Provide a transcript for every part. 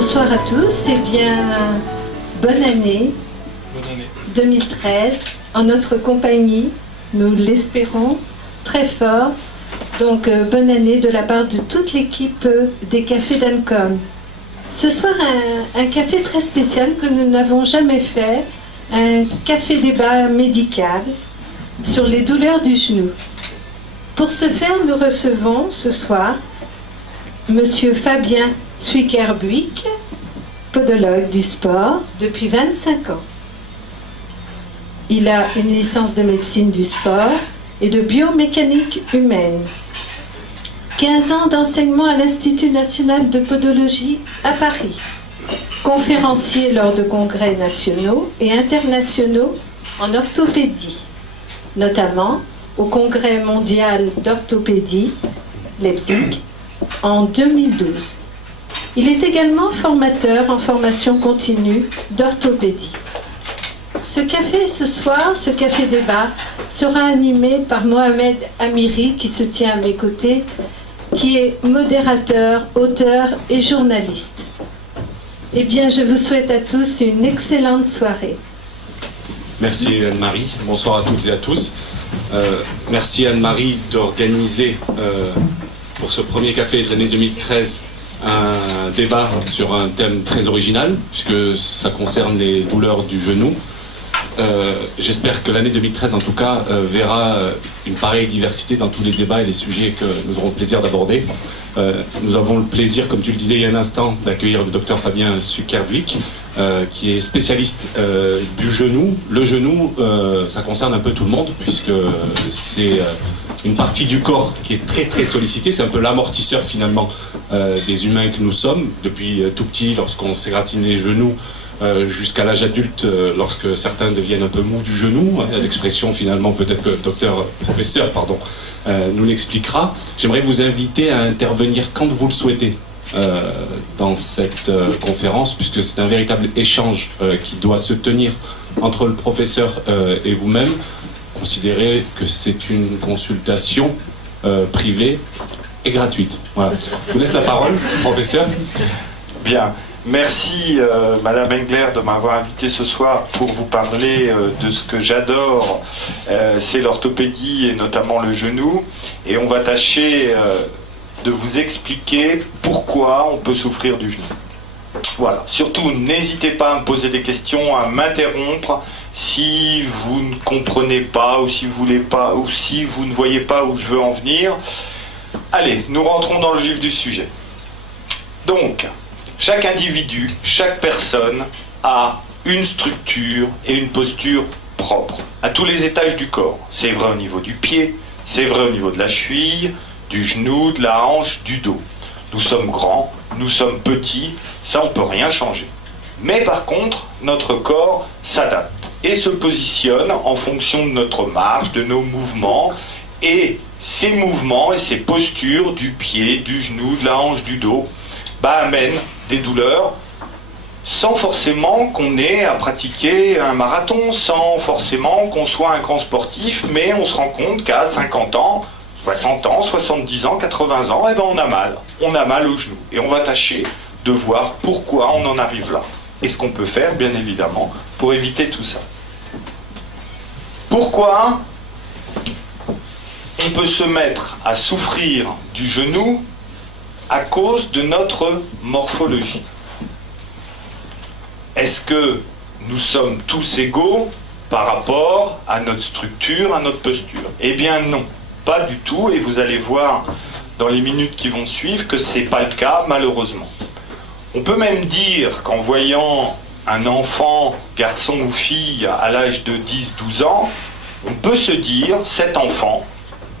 Bonsoir à tous, et bien, bonne année 2013 en notre compagnie, nous l'espérons très fort. Donc bonne année de la part de toute l'équipe des Cafés d'Ancom. Ce soir, un café très spécial que nous n'avons jamais fait, un café débat médical sur les douleurs du genou. Pour ce faire, nous recevons ce soir Monsieur Fabien Suikerbuick, podologue du sport depuis 25 ans. Il a une licence de médecine du sport et de biomécanique humaine. 15 ans d'enseignement à l'Institut national de podologie à Paris. Conférencier lors de congrès nationaux et internationaux en orthopédie, notamment au Congrès mondial d'orthopédie, Leipzig, en 2012. Il est également formateur en formation continue d'orthopédie. Ce café ce soir, ce café débat, sera animé par Mohamed Amiri qui se tient à mes côtés, qui est modérateur, auteur et journaliste. Eh bien, je vous souhaite à tous une excellente soirée. Merci Anne-Marie, bonsoir à toutes et à tous. Merci Anne-Marie d'organiser pour ce premier café de l'année 2013 un débat sur un thème très original, puisque ça concerne les douleurs du genou. J'espère que l'année 2013 en tout cas verra une pareille diversité dans tous les débats et les sujets que nous aurons le plaisir d'aborder. Nous avons le plaisir, comme tu le disais il y a un instant, d'accueillir le docteur Fabien Suikerbuick, qui est spécialiste du genou. Le genou, ça concerne un peu tout le monde, puisque c'est une partie du corps qui est très très sollicitée. C'est un peu l'amortisseur finalement des humains que nous sommes. Depuis tout petit, lorsqu'on s'égratigne les genoux, jusqu'à l'âge adulte, lorsque certains deviennent un peu mous du genou, l'expression finalement, peut-être que le professeur, nous l'expliquera. J'aimerais vous inviter à intervenir quand vous le souhaitez dans cette conférence, puisque c'est un véritable échange qui doit se tenir entre le professeur et vous-même. Considérez que c'est une consultation privée et gratuite. Voilà. Je vous laisse la parole, professeur. Bien. Merci Madame Engler de m'avoir invité ce soir pour vous parler de ce que j'adore, c'est l'orthopédie et notamment le genou. Et on va tâcher de vous expliquer pourquoi on peut souffrir du genou. Voilà. Surtout, n'hésitez pas à me poser des questions, à m'interrompre si vous ne comprenez pas ou si vous voulez pas ou si vous ne voyez pas où je veux en venir. Allez, nous rentrons dans le vif du sujet. Donc, chaque individu, chaque personne a une structure et une posture propre à tous les étages du corps. C'est vrai au niveau du pied, c'est vrai au niveau de la cheville, du genou, de la hanche, du dos. Nous sommes grands, nous sommes petits, ça on ne peut rien changer. Mais par contre, notre corps s'adapte et se positionne en fonction de notre marche, de nos mouvements. Et ces mouvements et ces postures du pied, du genou, de la hanche, du dos, amènent des douleurs sans forcément qu'on ait à pratiquer un marathon, sans forcément qu'on soit un grand sportif, mais on se rend compte qu'à 50 ans, 60 ans, 70 ans, 80 ans, on a mal. On a mal au genou. Et on va tâcher de voir pourquoi on en arrive là. Et ce qu'on peut faire, bien évidemment, pour éviter tout ça. Pourquoi on peut se mettre à souffrir du genou à cause de notre morphologie? Est-ce que nous sommes tous égaux par rapport à notre structure, à notre posture? Eh bien non, pas du tout, et vous allez voir dans les minutes qui vont suivre que ce n'est pas le cas, malheureusement. On peut même dire qu'en voyant un enfant, garçon ou fille, à l'âge de 10-12 ans, on peut se dire, cet enfant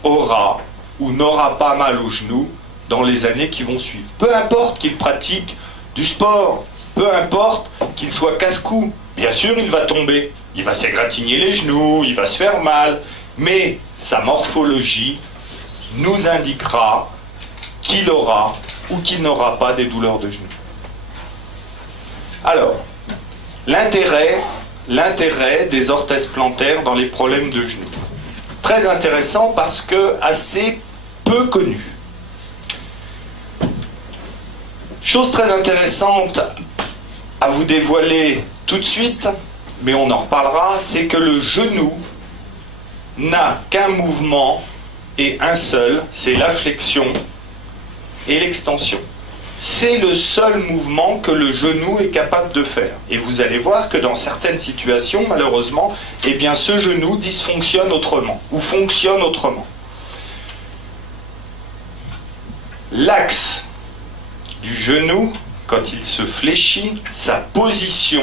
aura ou n'aura pas mal au genou dans les années qui vont suivre. Peu importe qu'il pratique du sport, peu importe qu'il soit casse-cou, bien sûr il va tomber, il va s'égratigner les genoux, il va se faire mal, mais sa morphologie nous indiquera qu'il aura ou qu'il n'aura pas des douleurs de genoux. Alors, l'intérêt des orthèses plantaires dans les problèmes de genoux. Très intéressant parce que assez peu connu. Chose très intéressante à vous dévoiler tout de suite, mais on en reparlera, c'est que le genou n'a qu'un mouvement et un seul, c'est la flexion et l'extension. C'est le seul mouvement que le genou est capable de faire. Et vous allez voir que dans certaines situations, malheureusement, eh bien, ce genou dysfonctionne autrement, ou fonctionne autrement. L'axe du genou, quand il se fléchit, sa position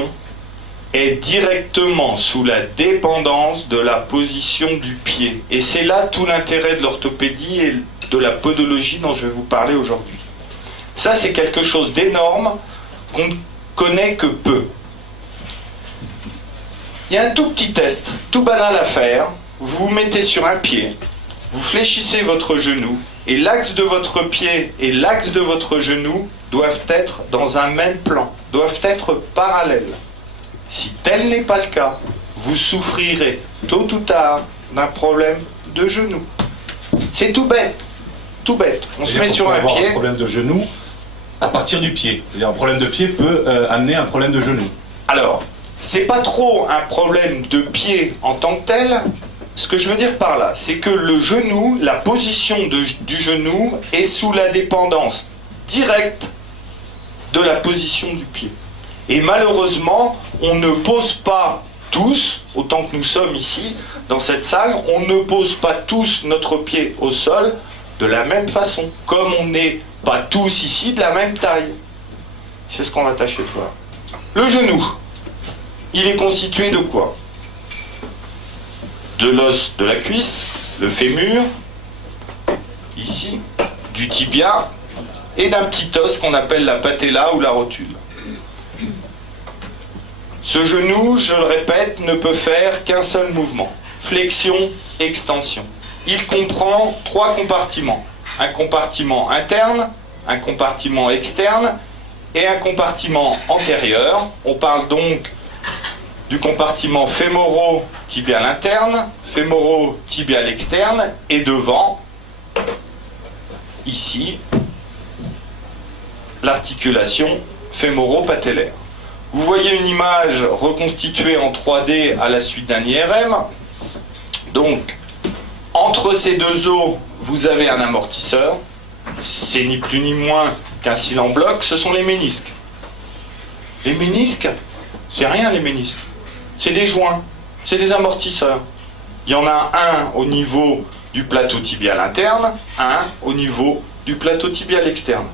est directement sous la dépendance de la position du pied. Et c'est là tout l'intérêt de l'orthopédie et de la podologie dont je vais vous parler aujourd'hui. Ça, c'est quelque chose d'énorme qu'on ne connaît que peu. Il y a un tout petit test, tout banal à faire. Vous vous mettez sur un pied, vous fléchissez votre genou, et l'axe de votre pied et l'axe de votre genou doivent être dans un même plan, doivent être parallèles. Si tel n'est pas le cas, vous souffrirez tôt ou tard d'un problème de genou. C'est tout bête, tout bête. On se met sur un pied. Un problème de genou à partir du pied. Un problème de pied peut amener un problème de genou. Alors, c'est pas trop un problème de pied en tant que tel. Ce que je veux dire par là, c'est que le genou, la position du genou est sous la dépendance directe de la position du pied. Et malheureusement, on ne pose pas tous, autant que nous sommes ici, dans cette salle, on ne pose pas tous notre pied au sol de la même façon, comme on n'est pas tous ici de la même taille. C'est ce qu'on va tâcher de voir. Le genou, il est constitué de quoi? De l'os de la cuisse, le fémur, ici, du tibia, et d'un petit os qu'on appelle la patella ou la rotule. Ce genou, je le répète, ne peut faire qu'un seul mouvement. Flexion, extension. Il comprend 3 compartiments. Un compartiment interne, un compartiment externe et un compartiment antérieur. On parle donc du compartiment fémoro-tibial interne, fémoro-tibial externe et devant, ici, l'articulation fémoro-patellaire. Vous voyez une image reconstituée en 3D à la suite d'un IRM. Donc, entre ces deux os, vous avez un amortisseur. C'est ni plus ni moins qu'un cil en bloc, ce sont les ménisques. Les ménisques, c'est rien les ménisques. C'est des joints, c'est des amortisseurs. Il y en a un au niveau du plateau tibial interne, un au niveau du plateau tibial externe.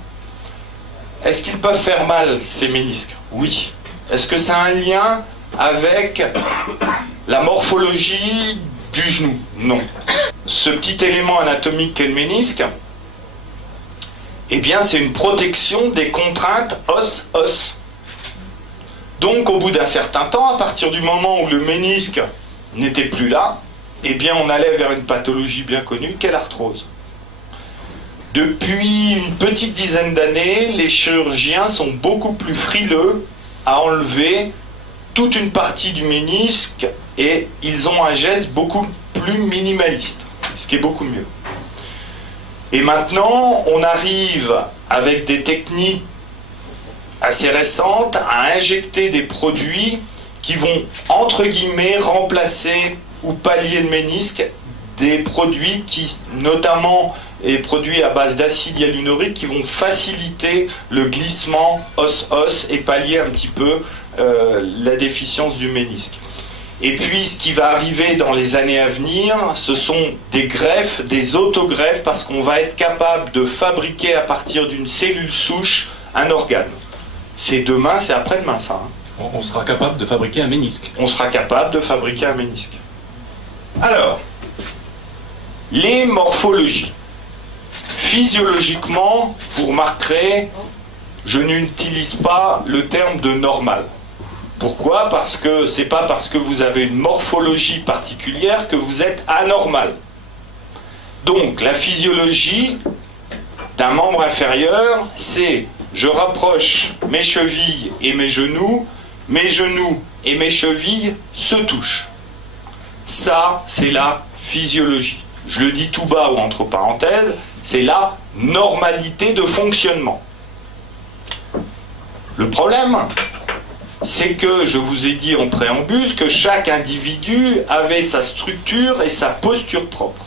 Est-ce qu'ils peuvent faire mal, ces ménisques? Oui. Est-ce que ça a un lien avec la morphologie du genou? Non. Ce petit élément anatomique qu'est le ménisque, eh bien, c'est une protection des contraintes os-os. Donc, au bout d'un certain temps, à partir du moment où le ménisque n'était plus là, eh bien, on allait vers une pathologie bien connue qu'est l'arthrose. Depuis une petite dizaine d'années, les chirurgiens sont beaucoup plus frileux à enlever toute une partie du ménisque et ils ont un geste beaucoup plus minimaliste, ce qui est beaucoup mieux. Et maintenant, on arrive avec des techniques assez récentes à injecter des produits qui vont, entre guillemets, remplacer ou pallier le ménisque, des produits qui, notamment, et produits à base d'acide hyaluronique qui vont faciliter le glissement os-os et pallier un petit peu la déficience du ménisque. Et puis ce qui va arriver dans les années à venir, ce sont des greffes, des autogreffes, parce qu'on va être capable de fabriquer à partir d'une cellule souche un organe. C'est demain, c'est après-demain ça. On sera capable de fabriquer un ménisque. On sera capable de fabriquer un ménisque. Alors, les morphologies. Physiologiquement, vous remarquerez, je n'utilise pas le terme de normal. Pourquoi? Parce que c'est pas parce que vous avez une morphologie particulière que vous êtes anormal. Donc, la physiologie d'un membre inférieur, c'est je rapproche mes chevilles et mes genoux et mes chevilles se touchent. Ça, c'est la physiologie. Je le dis tout bas ou entre parenthèses, c'est la normalité de fonctionnement. Le problème, c'est que je vous ai dit en préambule que chaque individu avait sa structure et sa posture propre.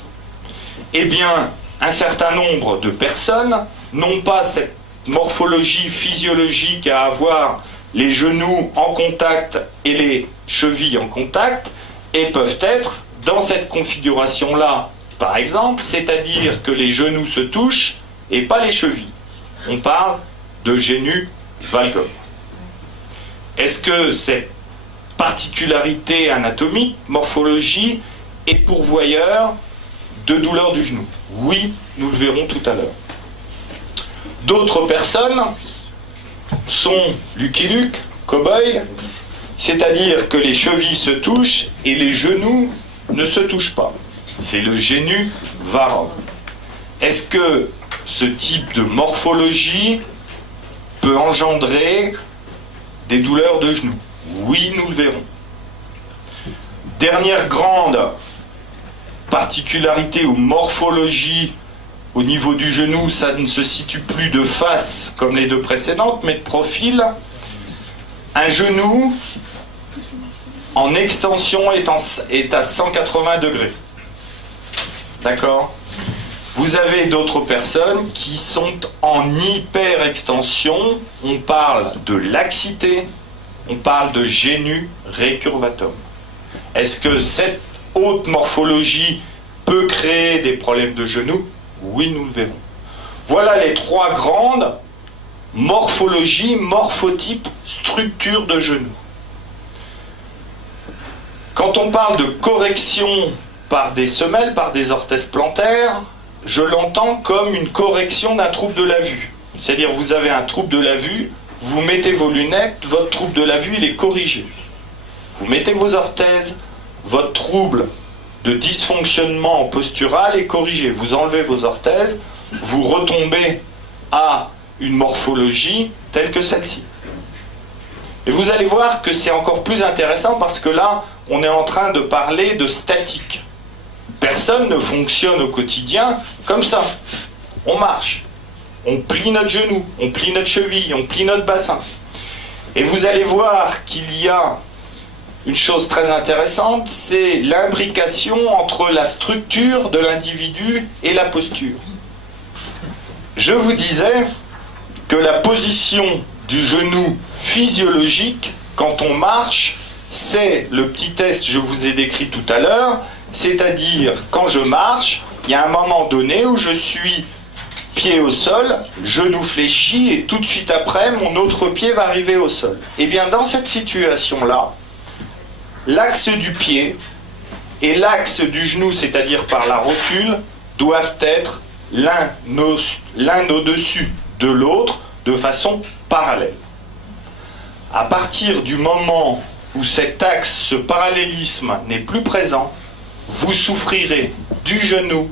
Eh bien, un certain nombre de personnes n'ont pas cette morphologie physiologique à avoir les genoux en contact et les chevilles en contact, et peuvent être dans cette configuration-là, par exemple, c'est-à-dire que les genoux se touchent et pas les chevilles. On parle de génu valgum. Est-ce que cette particularité anatomique, morphologie, est pourvoyeur de douleur du genou? Oui, nous le verrons tout à l'heure. D'autres personnes sont Lucky Luke, cow-boy, c'est-à-dire que les chevilles se touchent et les genoux ne se touchent pas. C'est le génu varum. Est-ce que ce type de morphologie peut engendrer des douleurs de genoux? Oui, nous le verrons. Dernière grande particularité ou morphologie au niveau du genou, ça ne se situe plus de face comme les deux précédentes, mais de profil. Un genou en extension est à 180 degrés. D'accord? Vous avez d'autres personnes qui sont en hyperextension. On parle de laxité, on parle de génu recurvatum. Est-ce que cette haute morphologie peut créer des problèmes de genoux? Oui, nous le verrons. Voilà les trois grandes morphologies, morphotypes, structures de genoux. Quand on parle de correction par des semelles, par des orthèses plantaires, je l'entends comme une correction d'un trouble de la vue. C'est-à-dire, vous avez un trouble de la vue, vous mettez vos lunettes, votre trouble de la vue, il est corrigé. Vous mettez vos orthèses, votre trouble de dysfonctionnement postural est corrigé. Vous enlevez vos orthèses, vous retombez à une morphologie telle que celle-ci. Et vous allez voir que c'est encore plus intéressant parce que là, on est en train de parler de statique. Personne ne fonctionne au quotidien comme ça. On marche, on plie notre genou, on plie notre cheville, on plie notre bassin. Et vous allez voir qu'il y a une chose très intéressante, c'est l'imbrication entre la structure de l'individu et la posture. Je vous disais que la position du genou physiologique, quand on marche, c'est le petit test que je vous ai décrit tout à l'heure, c'est-à-dire quand je marche, il y a un moment donné où je suis pied au sol, genou fléchi, et tout de suite après, mon autre pied va arriver au sol. Et bien dans cette situation-là, l'axe du pied et l'axe du genou, c'est-à-dire par la rotule, doivent être l'un au-dessus de l'autre de façon parallèle. À partir du moment où cet axe, ce parallélisme n'est plus présent, vous souffrirez du genou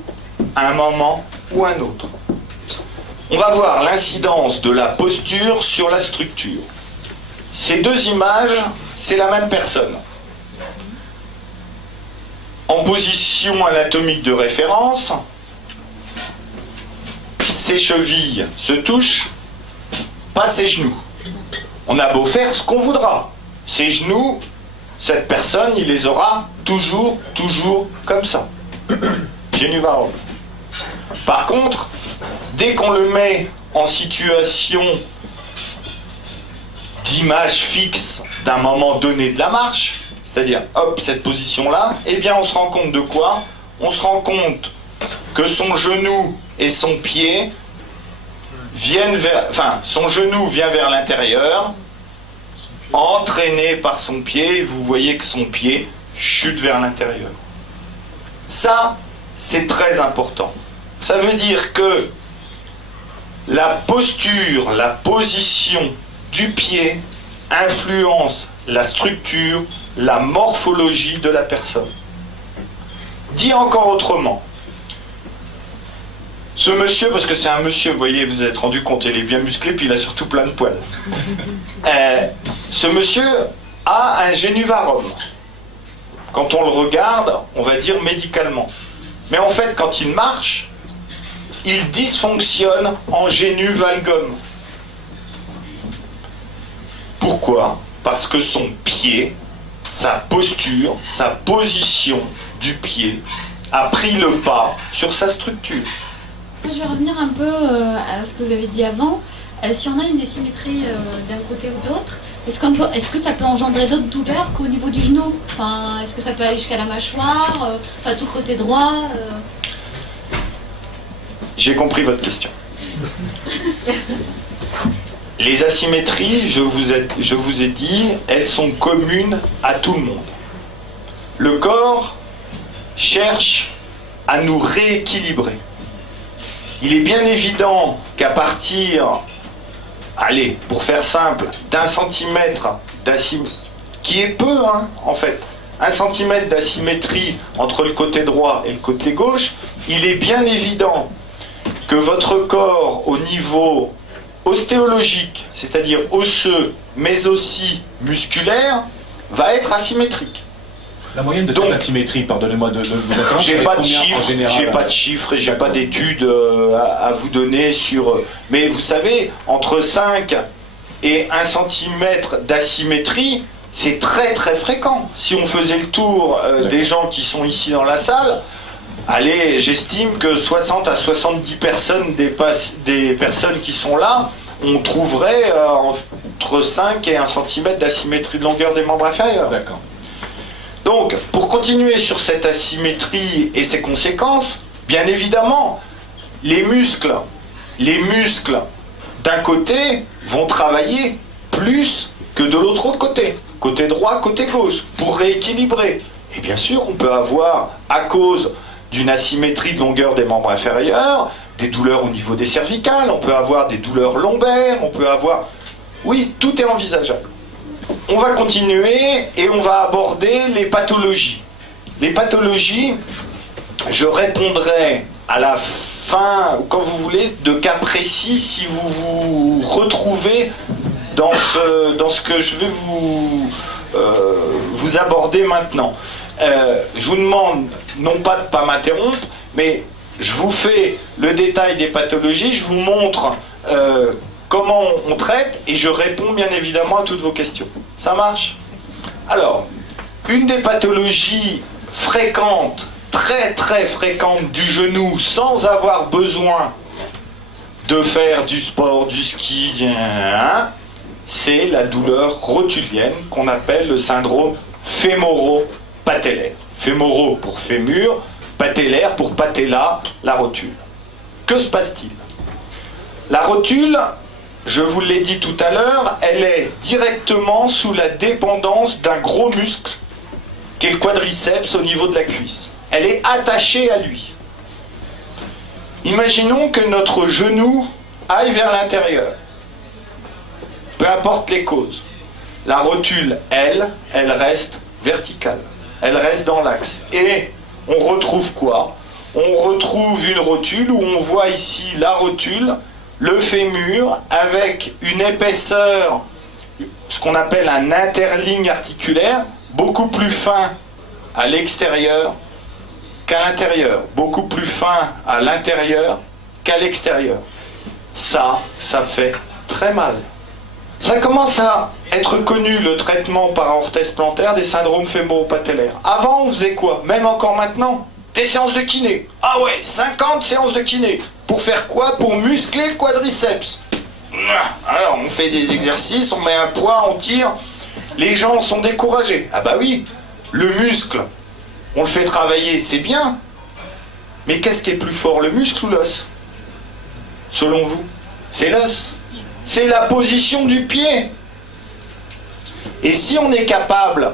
à un moment ou un autre. On va voir l'incidence de la posture sur la structure. Ces deux images, c'est la même personne. En position anatomique de référence, ses chevilles se touchent, pas ses genoux. On a beau faire ce qu'on voudra. Ses genoux, cette personne, il les aura toujours comme ça. Génu varum. Par contre, dès qu'on le met en situation d'image fixe d'un moment donné de la marche, c'est-à-dire, hop, cette position-là, eh bien, on se rend compte de quoi? On se rend compte que son genou et son pied viennent vers... Enfin, son genou vient vers l'intérieur, entraîné par son pied, et vous voyez que son pied chute vers l'intérieur. Ça, c'est très important. Ça veut dire que la posture, la position du pied influence la structure, la morphologie de la personne. Dit encore autrement, ce monsieur, parce que c'est un monsieur, vous voyez, vous vous êtes rendu compte, il est bien musclé, puis il a surtout plein de poils. Ce monsieur a un génu varum. Quand on le regarde, on va dire médicalement. Mais en fait, quand il marche, il dysfonctionne en génu valgum. Pourquoi? Parce que son pied, sa posture, sa position du pied a pris le pas sur sa structure. Je vais revenir un peu à ce que vous avez dit avant. Si on a une désymétrie d'un côté ou de l'autre, est-ce que ça peut engendrer d'autres douleurs qu'au niveau du genou? Enfin, est-ce que ça peut aller jusqu'à la mâchoire, tout le côté droit J'ai compris votre question. Les asymétries, je vous ai dit, elles sont communes à tout le monde. Le corps cherche à nous rééquilibrer. Il est bien évident qu'à partir, allez, pour faire simple, d'1 centimètre d'asymétrie, qui est peu, en fait, 1 centimètre d'asymétrie entre le côté droit et le côté gauche, il est bien évident que votre corps, au niveau ostéologique, c'est-à-dire osseux, mais aussi musculaire, va être asymétrique. La moyenne de cette asymétrie, pardonnez-moi de vous interrompre. J'ai pas de chiffres et j'ai pas d'études à vous donner sur. Mais vous savez, entre 5 et 1 cm d'asymétrie, c'est très très fréquent. Si on faisait le tour des gens qui sont ici dans la salle, allez, j'estime que 60 à 70 personnes des personnes qui sont là, on trouverait entre 5 et 1 cm d'asymétrie de longueur des membres inférieurs. D'accord. Donc, pour continuer sur cette asymétrie et ses conséquences, bien évidemment, les muscles d'un côté vont travailler plus que de l'autre côté. Côté droit, côté gauche, pour rééquilibrer. Et bien sûr, on peut avoir, à cause d'une asymétrie de longueur des membres inférieurs, des douleurs au niveau des cervicales, on peut avoir des douleurs lombaires, on peut avoir... Oui, tout est envisageable. On va continuer et on va aborder les pathologies. Les pathologies, je répondrai à la fin, quand vous voulez, de cas précis si vous vous retrouvez dans ce que je vais vous aborder maintenant. Je vous demande, non pas de ne pas m'interrompre, mais je vous fais le détail des pathologies, je vous montre comment on traite et je réponds bien évidemment à toutes vos questions. Ça marche? Alors, une des pathologies fréquentes, très très fréquentes du genou sans avoir besoin de faire du sport, du ski, c'est la douleur rotulienne qu'on appelle le syndrome fémoro-patellaire. Fémoro pour fémur, patellaire pour patella, la rotule. Que se passe-t-il? La rotule, je vous l'ai dit tout à l'heure, elle est directement sous la dépendance d'un gros muscle, qui est le quadriceps au niveau de la cuisse. Elle est attachée à lui. Imaginons que notre genou aille vers l'intérieur. Peu importe les causes. La rotule, elle reste verticale. Elle reste dans l'axe. Et on retrouve quoi? On retrouve une rotule où on voit ici la rotule, le fémur, avec une épaisseur, ce qu'on appelle un interligne articulaire, beaucoup plus fin à l'extérieur qu'à l'intérieur. Beaucoup plus fin à l'intérieur qu'à l'extérieur. Ça fait très mal. Ça commence à être connu, le traitement par orthèse plantaire des syndromes fémoro-patellaires. Avant, on faisait quoi? Même encore maintenant? Des séances de kiné. Ah ouais, 50 séances de kiné. Pour faire quoi? Pour muscler le quadriceps. Alors, on fait des exercices, on met un poids, on tire. Les gens sont découragés. Ah bah oui, le muscle, on le fait travailler, c'est bien. Mais qu'est-ce qui est plus fort, le muscle ou l'os? Selon vous? C'est l'os. C'est la position du pied. Et si on est capable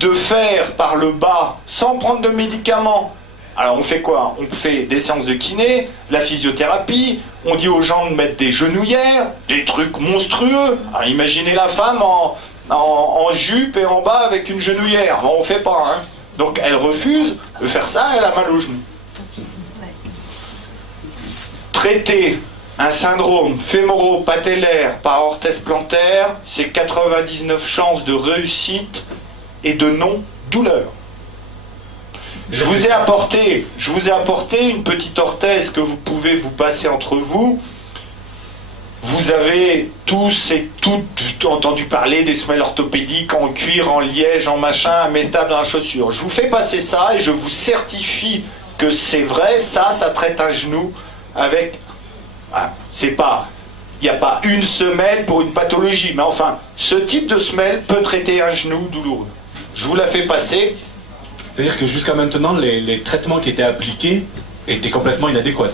de faire par le bas, sans prendre de médicaments, alors on fait quoi? On fait des séances de kiné, de la physiothérapie, on dit aux gens de mettre des genouillères, des trucs monstrueux. Alors imaginez la femme en jupe et en bas avec une genouillère. On ne fait pas, Donc elle refuse de faire ça, elle a mal au genou. Traiter un syndrome fémoro-patellaire par orthèse plantaire, c'est 99 chances de réussite et de non-douleur. Je vous ai apporté une petite orthèse que vous pouvez vous passer entre vous. Vous avez tous et toutes entendu parler des semelles orthopédiques en cuir, en liège, en machin, immettables dans la chaussure. Je vous fais passer ça et je vous certifie que c'est vrai, ça traite un genou avec... Ah, c'est pas... Il n'y a pas une semelle pour une pathologie, mais enfin, ce type de semelle peut traiter un genou douloureux. Je vous la fais passer. C'est-à-dire que jusqu'à maintenant, les traitements qui étaient appliqués étaient complètement inadéquats.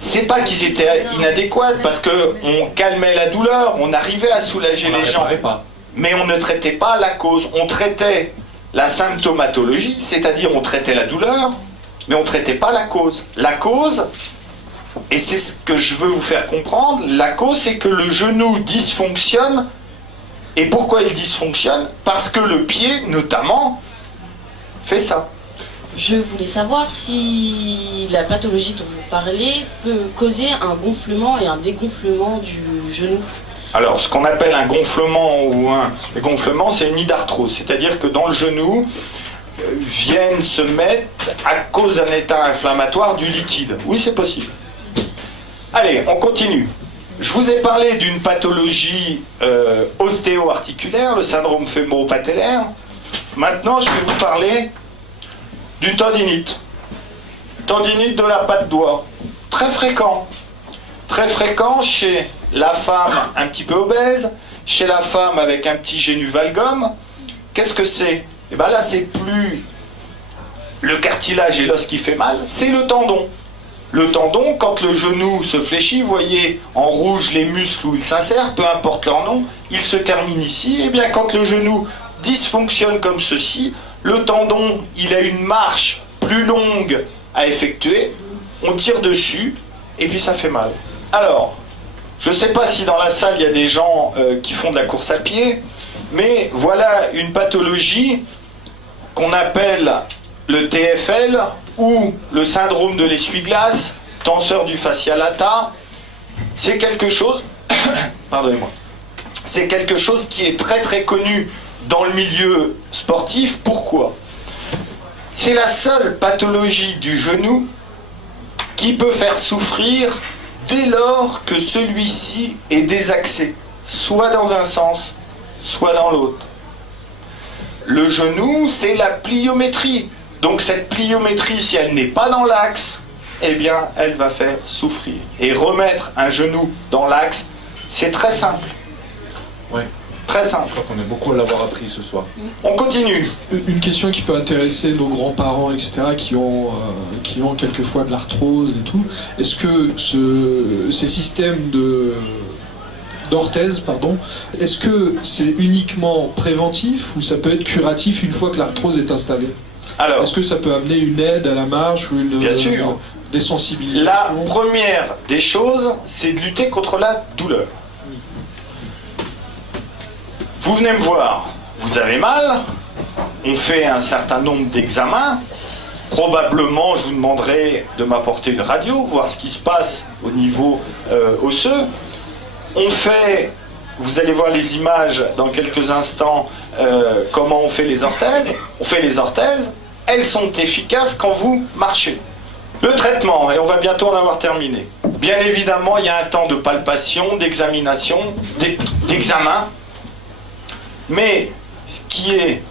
C'est pas qu'ils étaient inadéquats, parce qu'on calmait la douleur, on arrivait à soulager les gens. Mais on ne traitait pas la cause. On traitait la symptomatologie, c'est-à-dire on traitait la douleur, mais on ne traitait pas la cause. La cause, et c'est ce que je veux vous faire comprendre, la cause c'est que le genou dysfonctionne. Et pourquoi il dysfonctionne? Parce que le pied, notamment, fait ça. Je voulais savoir si la pathologie dont vous parlez peut causer un gonflement et un dégonflement du genou. Alors, ce qu'on appelle un gonflement ou un dégonflement, c'est une idarthrose. C'est-à-dire que dans le genou, viennent se mettre, à cause d'un état inflammatoire, du liquide. Oui, c'est possible. Allez, on continue. Je vous ai parlé d'une pathologie ostéo-articulaire, le syndrome fémoro-patellaire. Maintenant, je vais vous parler d'une tendinite. Tendinite de la patte doigt. Très fréquent. Très fréquent chez la femme un petit peu obèse, chez la femme avec un petit génu valgum. Qu'est-ce que c'est? Et bien là, c'est plus le cartilage et l'os qui fait mal, c'est le tendon. Le tendon, quand le genou se fléchit, vous voyez en rouge les muscles où il s'insère, peu importe leur nom, il se termine ici. Et bien quand le genou dysfonctionne comme ceci, le tendon, il a une marche plus longue à effectuer, on tire dessus, et puis ça fait mal. Alors, je ne sais pas si dans la salle il y a des gens qui font de la course à pied, mais voilà une pathologie qu'on appelle le TFL, ou le syndrome de l'essuie-glace, tenseur du fascia lata. C'est quelque chose, pardonnez-moi, c'est quelque chose qui est très très connu dans le milieu sportif. Pourquoi? C'est la seule pathologie du genou qui peut faire souffrir dès lors que celui-ci est désaxé, soit dans un sens, soit dans l'autre. Le genou, c'est la pliométrie. Donc cette pliométrie, si elle n'est pas dans l'axe, eh bien, elle va faire souffrir. Et remettre un genou dans l'axe, c'est très simple. Oui. Très simple. Je crois qu'on est beaucoup à l'avoir appris ce soir. On continue. Une question qui peut intéresser nos grands-parents, etc., qui ont quelquefois de l'arthrose et tout. Est-ce que ces systèmes d'orthèse, est-ce que c'est uniquement préventif ou ça peut être curatif une fois que l'arthrose est installée? Alors, est-ce que ça peut amener une aide à la marche ou une bien sûr. Désensibilisation? La première des choses, c'est de lutter contre la douleur. Vous venez me voir, vous avez mal, on fait un certain nombre d'examens, probablement je vous demanderai de m'apporter une radio, voir ce qui se passe au niveau osseux. On fait, vous allez voir les images dans quelques instants, comment on fait les orthèses. On fait les orthèses, elles sont efficaces quand vous marchez. Le traitement, et on va bientôt en avoir terminé. Bien évidemment, il y a un temps de palpation, d'examination, d'examen. Mais ce qui est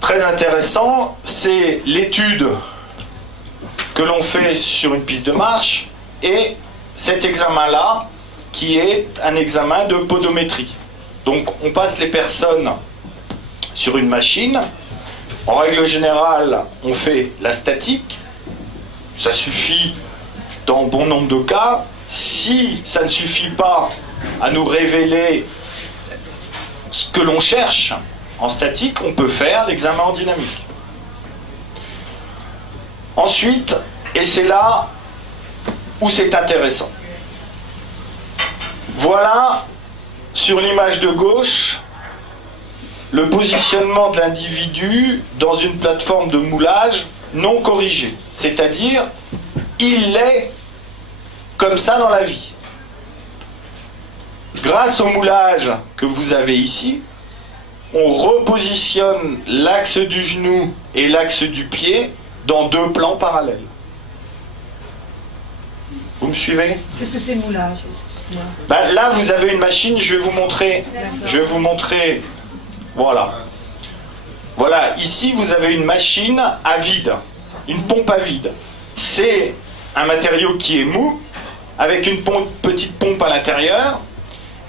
très intéressant, c'est l'étude que l'on fait sur une piste de marche et cet examen-là qui est un examen de podométrie. Donc on passe les personnes sur une machine. En règle générale, on fait la statique. Ça suffit dans bon nombre de cas. Si ça ne suffit pas à nous révéler ce que l'on cherche en statique, on peut faire l'examen en dynamique. Ensuite, et c'est là où c'est intéressant. Voilà, sur l'image de gauche, le positionnement de l'individu dans une plateforme de moulage non corrigée. C'est-à-dire, il est comme ça dans la vie. Grâce au moulage que vous avez ici, on repositionne l'axe du genou et l'axe du pied dans deux plans parallèles. Vous me suivez? Qu'est-ce que c'est moulage? Ben, là, vous avez une machine, je vais vous montrer. Voilà. Voilà, ici, vous avez une machine à vide, une pompe à vide. C'est un matériau qui est mou, avec une petite pompe à l'intérieur,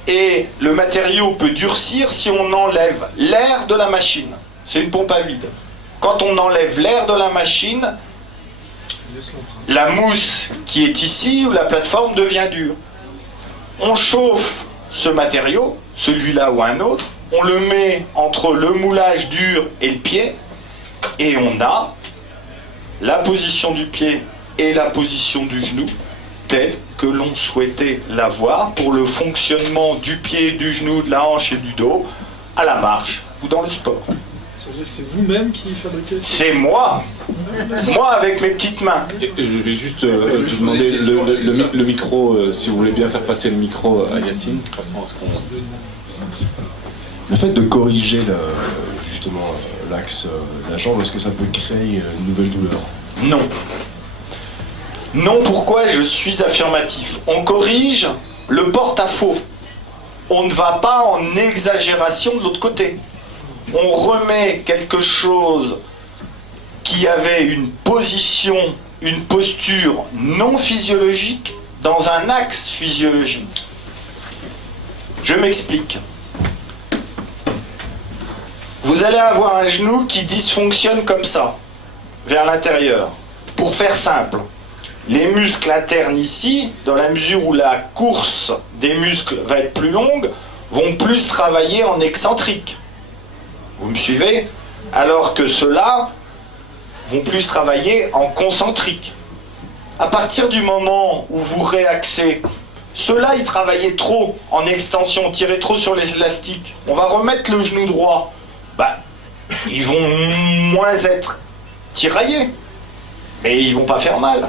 et le matériau peut durcir si on enlève l'air de la machine. C'est une pompe à vide. Quand on enlève l'air de la machine, la mousse qui est ici, ou la plateforme, devient dure. On chauffe ce matériau, celui-là ou un autre, on le met entre le moulage dur et le pied, et on a la position du pied et la position du genou telle que l'on souhaitait l'avoir pour le fonctionnement du pied, du genou, de la hanche et du dos à la marche ou dans le sport. Ça veut dire que c'est vous-même qui fabriquez ça? C'est moi avec mes petites mains. Et je vais juste demander le micro, si vous voulez bien faire passer le micro à Yacine, de toute façon à ce qu'on... Le fait de corriger justement l'axe de la jambe, est-ce que ça peut créer une nouvelle douleur? Non. Non, pourquoi je suis affirmatif? On corrige le porte-à-faux. On ne va pas en exagération de l'autre côté. On remet quelque chose qui avait une position, une posture non physiologique dans un axe physiologique. Je m'explique. Vous allez avoir un genou qui dysfonctionne comme ça, vers l'intérieur. Pour faire simple, les muscles internes ici, dans la mesure où la course des muscles va être plus longue, vont plus travailler en excentrique. Vous me suivez? Alors que ceux-là vont plus travailler en concentrique. À partir du moment où vous réaxez, ceux-là, ils travaillaient trop en extension, tiraient trop sur les élastiques. On va remettre le genou droit. Ils vont moins être tiraillés, mais ils vont pas faire mal.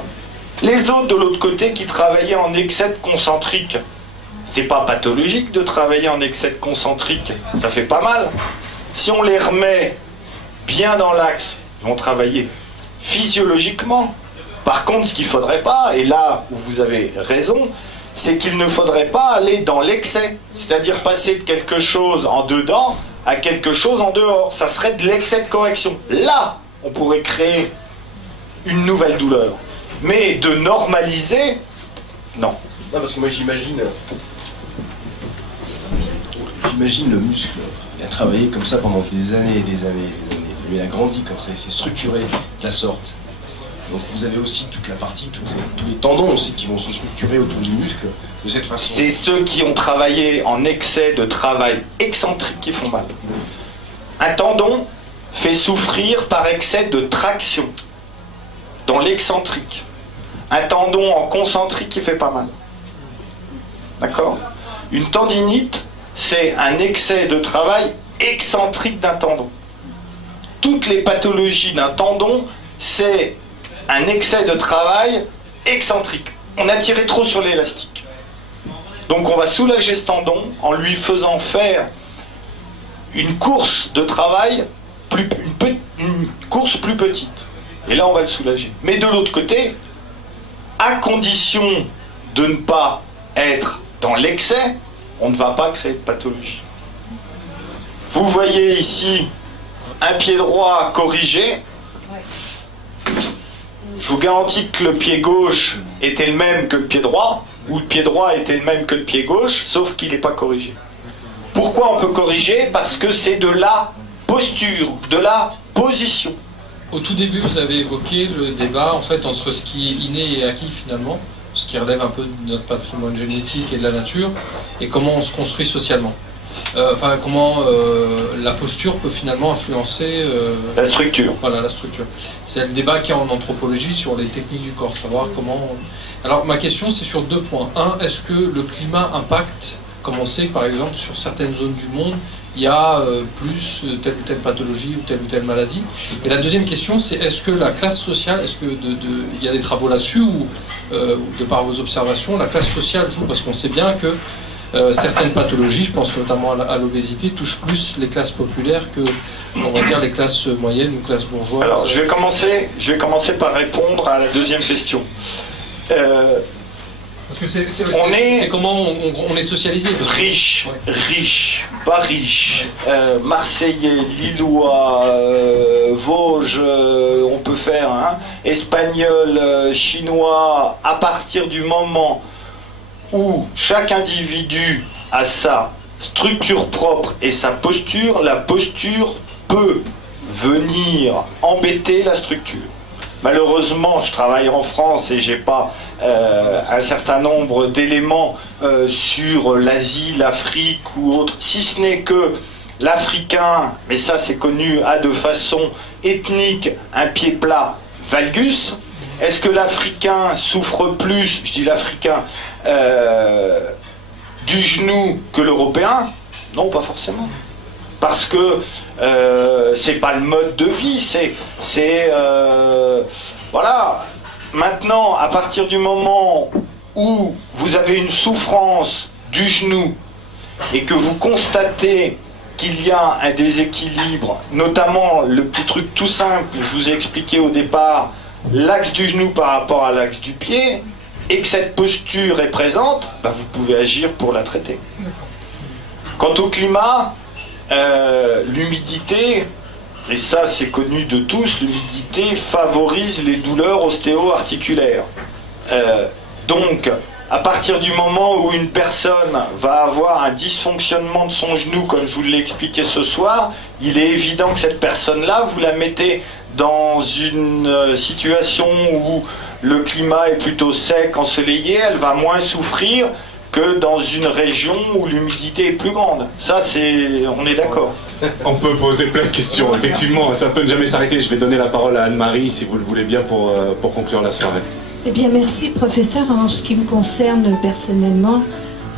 Les autres de l'autre côté qui travaillaient en excès de concentrique, c'est pas pathologique de travailler en excès de concentrique, ça fait pas mal. Si on les remet bien dans l'axe, ils vont travailler physiologiquement. Par contre, ce qu'il faudrait pas, et là où vous avez raison, c'est qu'il ne faudrait pas aller dans l'excès, c'est-à-dire passer de quelque chose en dedans à quelque chose en dehors. Ça serait de l'excès de correction. Là, on pourrait créer une nouvelle douleur. Mais de normaliser, non. Non, parce que moi j'imagine le muscle, il a travaillé comme ça pendant des années et des années et des années. Mais il a grandi comme ça, il s'est structuré de la sorte. Donc vous avez aussi toute la partie, tous les tendons aussi qui vont se structurer autour du muscle de cette façon. C'est ceux qui ont travaillé en excès de travail excentrique qui font mal. Un tendon fait souffrir par excès de traction dans l'excentrique. Un tendon en concentrique qui fait pas mal. D'accord? Une tendinite, c'est un excès de travail excentrique d'un tendon. Toutes les pathologies d'un tendon, c'est un excès de travail excentrique. On a tiré trop sur l'élastique. Donc on va soulager ce tendon en lui faisant faire une course de travail, une course plus petite. Et là on va le soulager. Mais de l'autre côté, à condition de ne pas être dans l'excès, on ne va pas créer de pathologie. Vous voyez ici un pied droit corrigé. Je vous garantis que le pied gauche était le même que le pied droit, ou le pied droit était le même que le pied gauche, sauf qu'il n'est pas corrigé. Pourquoi on peut corriger? Parce que c'est de la posture, de la position. Au tout début, vous avez évoqué le débat en fait entre ce qui est inné et acquis finalement, ce qui relève un peu de notre patrimoine génétique et de la nature, et comment on se construit socialement. Comment la posture peut finalement influencer la structure. Voilà, la structure. C'est le débat qu'il y a en anthropologie sur les techniques du corps, savoir comment... Alors ma question c'est sur 2 points. Un, est-ce que le climat impacte, comme on sait par exemple sur certaines zones du monde, il y a plus telle ou telle pathologie ou telle maladie. Et la deuxième question c'est est-ce que la classe sociale, est-ce que il y a des travaux là-dessus ou de par vos observations, la classe sociale joue, parce qu'on sait bien que certaines pathologies, je pense notamment à l'obésité, touchent plus les classes populaires que, on va dire, les classes moyennes ou classes bourgeoises. Alors, je vais commencer par répondre à la deuxième question. Parce que c'est comment on est socialisé. Riche, riche, pas riche, Marseillais, Lillois, Vosges, on peut faire, hein, Espagnol, Chinois, à partir du moment où chaque individu a sa structure propre et sa posture, la posture peut venir embêter la structure. Malheureusement, je travaille en France et j'ai pas un certain nombre d'éléments sur l'Asie, l'Afrique ou autre, si ce n'est que l'Africain, mais ça c'est connu, a de façon ethnique un pied plat valgus. Est-ce que l'Africain souffre plus, je dis l'Africain, du genou que l'Européen? Non, pas forcément. Parce que c'est pas le mode de vie, voilà. Maintenant, à partir du moment où vous avez une souffrance du genou et que vous constatez qu'il y a un déséquilibre, notamment le petit truc tout simple, je vous ai expliqué au départ, l'axe du genou par rapport à l'axe du pied, et que cette posture est présente, bah vous pouvez agir pour la traiter. Quant au climat, l'humidité, et ça c'est connu de tous, l'humidité favorise les douleurs ostéo-articulaires. Donc, à partir du moment où une personne va avoir un dysfonctionnement de son genou, comme je vous l'ai expliqué ce soir, il est évident que cette personne-là, vous la mettez dans une situation où le climat est plutôt sec, ensoleillé, elle va moins souffrir que dans une région où l'humidité est plus grande. Ça, on est d'accord. On peut poser plein de questions, effectivement, ça peut ne jamais s'arrêter. Je vais donner la parole à Anne-Marie, si vous le voulez bien, pour conclure la soirée. Eh bien, merci, professeur. En ce qui me concerne personnellement,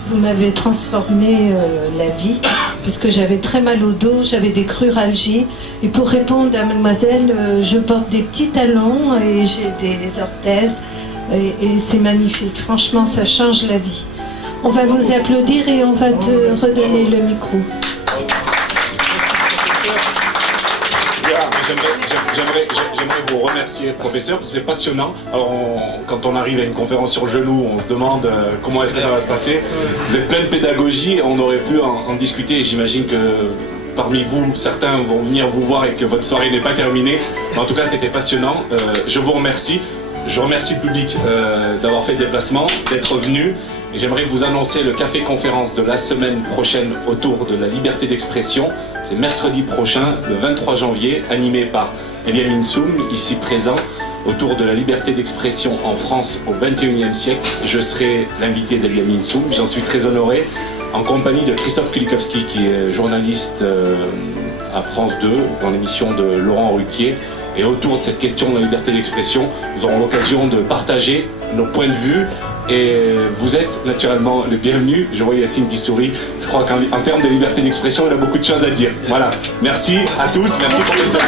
vous m'avez transformé la vie, parce que j'avais très mal au dos, j'avais des cruralgies. Et pour répondre à mademoiselle, je porte des petits talons et j'ai des orthèses. Et c'est magnifique. Franchement, ça change la vie. On va vous applaudir et on va te redonner le micro. J'aimerais vous remercier, professeur, parce que c'est passionnant. Alors, quand on arrive à une conférence sur le genou, on se demande comment est-ce que ça va se passer. Vous êtes plein de pédagogie, on aurait pu en discuter, et j'imagine que parmi vous, certains vont venir vous voir et que votre soirée n'est pas terminée. Mais en tout cas, c'était passionnant. Je vous remercie. Je remercie le public d'avoir fait le déplacement, d'être venu. Et j'aimerais vous annoncer le café-conférence de la semaine prochaine autour de la liberté d'expression. C'est mercredi prochain, le 23 janvier, animé par Eliamine Soum, ici présent, autour de la liberté d'expression en France au XXIe siècle. Je serai l'invité d'Eliamine Soum, j'en suis très honoré, en compagnie de Christophe Kulikowski, qui est journaliste à France 2, dans l'émission de Laurent Ruquier. Et autour de cette question de la liberté d'expression, nous aurons l'occasion de partager nos points de vue. Et vous êtes naturellement le bienvenu. Je vois Yacine qui sourit. Je crois qu'en termes de liberté d'expression, il a beaucoup de choses à dire. Voilà. Merci à tous. Merci professeur.